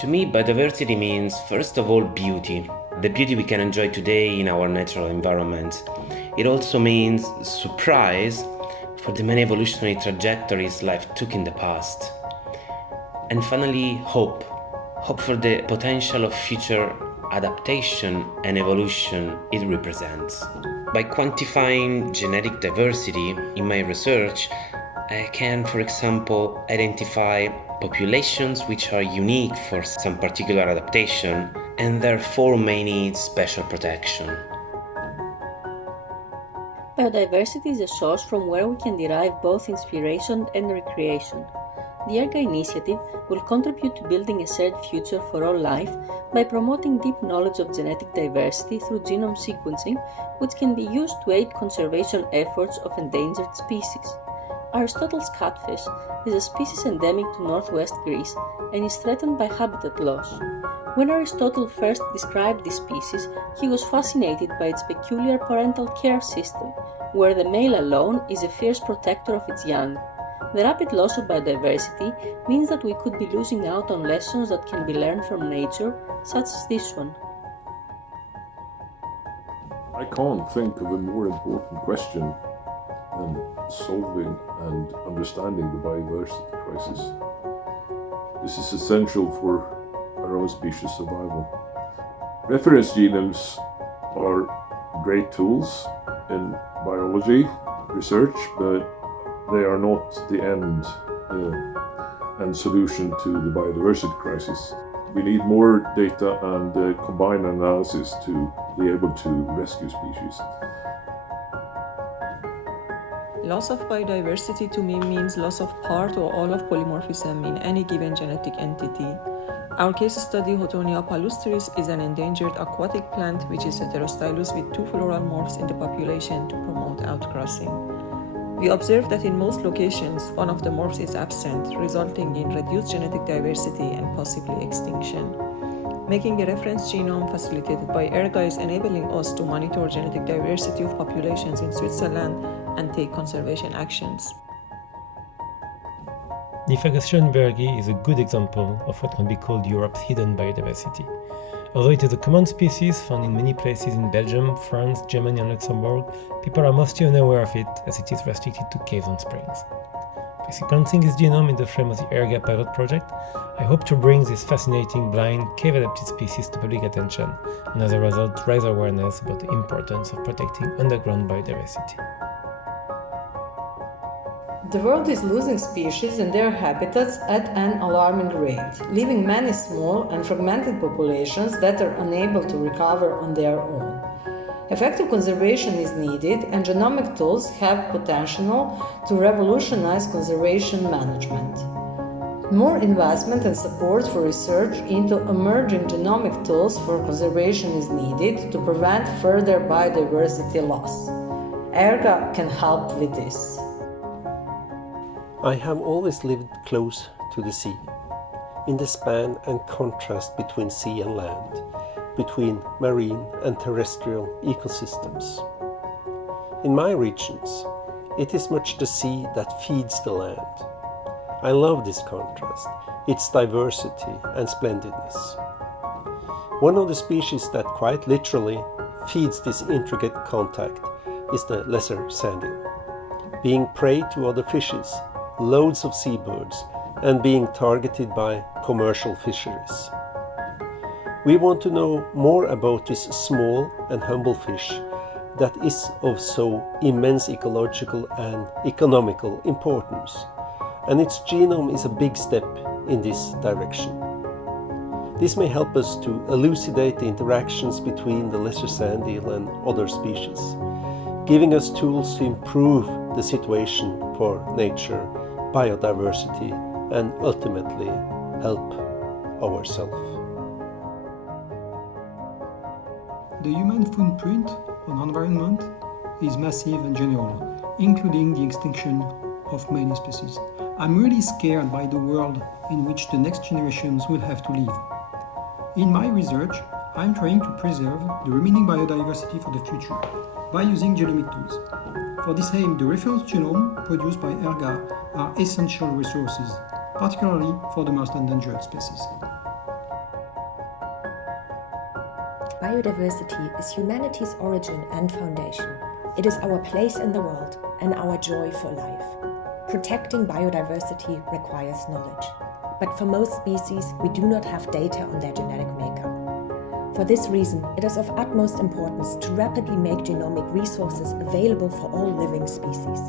To me, biodiversity means, first of all, beauty. The beauty we can enjoy today in our natural environment. It also means surprise for the many evolutionary trajectories life took in the past. And finally, hope. Hope for the potential of future adaptation and evolution it represents. By quantifying genetic diversity in my research, I can, for example, identify populations which are unique for some particular adaptation and therefore may need special protection. Biodiversity is a source from where we can derive both inspiration and recreation. The ERGA initiative will contribute to building a shared future for all life by promoting deep knowledge of genetic diversity through genome sequencing, which can be used to aid conservation efforts of endangered species. Aristotle's catfish is a species endemic to northwest Greece and is threatened by habitat loss. When Aristotle first described this species, he was fascinated by its peculiar parental care system, where the male alone is a fierce protector of its young. The rapid loss of biodiversity means that we could be losing out on lessons that can be learned from nature, such as this one. I can't think of a more important question than solving and understanding the biodiversity crisis. This is essential for our own species survival. Reference genomes are great tools in biology research, but they are not the end and solution to the biodiversity crisis. We need more data and combined analysis to be able to rescue species. Loss of biodiversity to me means loss of part or all of polymorphism in any given genetic entity. Our case study, Houtonia palustris, is an endangered aquatic plant which is heterostylous with two floral morphs in the population to promote outcrossing. We observe that in most locations, one of the morphs is absent, resulting in reduced genetic diversity and possibly extinction. Making a reference genome facilitated by ERGA is enabling us to monitor genetic diversity of populations in Switzerland and take conservation actions. The Ferguson bergi is a good example of what can be called Europe's hidden biodiversity. Although it is a common species found in many places in Belgium, France, Germany and Luxembourg, people are mostly unaware of it as it is restricted to caves and springs. By sequencing its genome in the frame of the ERGA pilot project, I hope to bring this fascinating blind, cave-adapted species to public attention and as a result raise awareness about the importance of protecting underground biodiversity. The world is losing species and their habitats at an alarming rate, leaving many small and fragmented populations that are unable to recover on their own. Effective conservation is needed, and genomic tools have potential to revolutionize conservation management. More investment and support for research into emerging genomic tools for conservation is needed to prevent further biodiversity loss. ERGA can help with this. I have always lived close to the sea, in the span and contrast between sea and land, between marine and terrestrial ecosystems. In my regions, it is much the sea that feeds the land. I love this contrast, its diversity and splendidness. One of the species that quite literally feeds this intricate contact is the lesser sandy, being prey to other fishes, loads of seabirds, and being targeted by commercial fisheries. We want to know more about this small and humble fish that is of so immense ecological and economical importance, and its genome is a big step in this direction. This may help us to elucidate the interactions between the lesser sand eel and other species, giving us tools to improve the situation for nature, biodiversity, and ultimately help ourselves. The human footprint on environment is massive and general, including the extinction of many species. I'm really scared by the world in which the next generations will have to live. In my research, I'm trying to preserve the remaining biodiversity for the future by using genomic tools. For this aim, the reference genome produced by ERGA are essential resources, particularly for the most endangered species. Biodiversity is humanity's origin and foundation. It is our place in the world and our joy for life. Protecting biodiversity requires knowledge. But for most species, we do not have data on their genetic makeup. For this reason, it is of utmost importance to rapidly make genomic resources available for all living species.